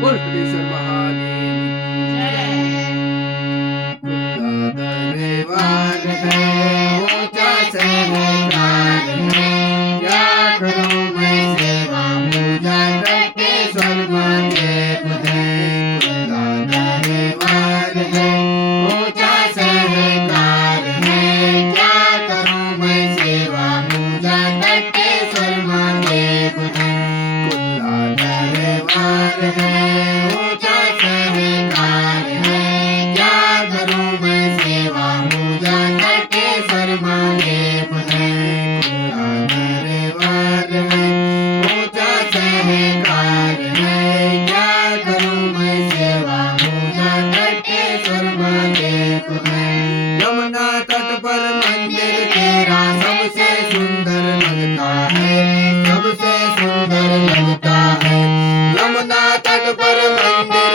बोल सिद्धेश्वर महादेव की दरबार है ऊंचा सहकार है क्या करूं मैं सेवा पूजा करके स्वर्ग महादेव है खुला दरबार है ऊंचा सहकार है क्या करूं मैं सेवा पूजा करके स्वर्ग महादेव है खुला दरबार है ऊंचा सहकार है क्या करूं मैं सेवा पूजा करके स्वर्ग महादेव है खुला दरबार है ऊंचा सहकार है क्या करूं मैं सेवा पूजा करके स्वर्ग महादेव है यमुना तट पर मंदिर तेरा सबसे सुंदर लगता है सबसे सुंदर लगता है यमुना तट पर मंदिर